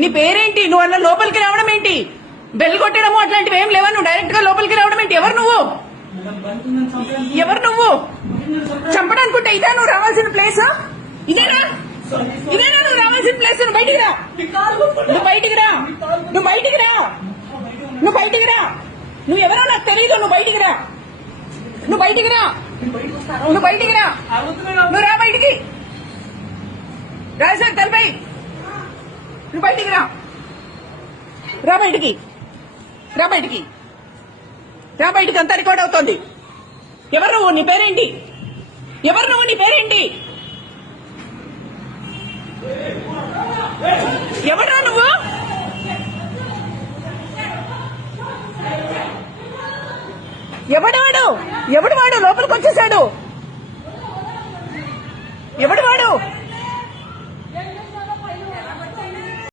నీ పేరేంటి? నువ్వు అలా లోపలికి రావడం ఏంటి? బెల్ కొట్టడము అట్లాంటివి ఏం లేవా? నువ్వు డైరెక్ట్ గా లోపలికి రావడం ఏంటి? ఎవరు నువ్వు? ఎవరు నువ్వు? చంపడానుకుంటే ఇదే నువ్వు రావాల్సిన ప్లేస్? ఇదేనా ఇదేనా నువ్వు రావాల్సిన ప్లేస్? నువ్వు బయటికి రా, నువ్వు బయటికి రా, నువ్వు బయటికి రా, నువ్వు బయటికి రా. నువ్వు ఎవరో నాకు తెలియదు. నువ్వు బయటికి రా, నువ్వు బయటికి రా, నువ్వు బయటికి రా, నువ్వు రా బయటికి. రాజాసారి తలపై నువ్వు బయటికి రా, రా బయటికి, రా బయటికి, రా బయటికి. అంతా రికార్డ్ అవుతోంది. ఎవరు నువ్వు? నీ పేరేంటి? ఎవరు నువ్వు? నీ పేరేంటి?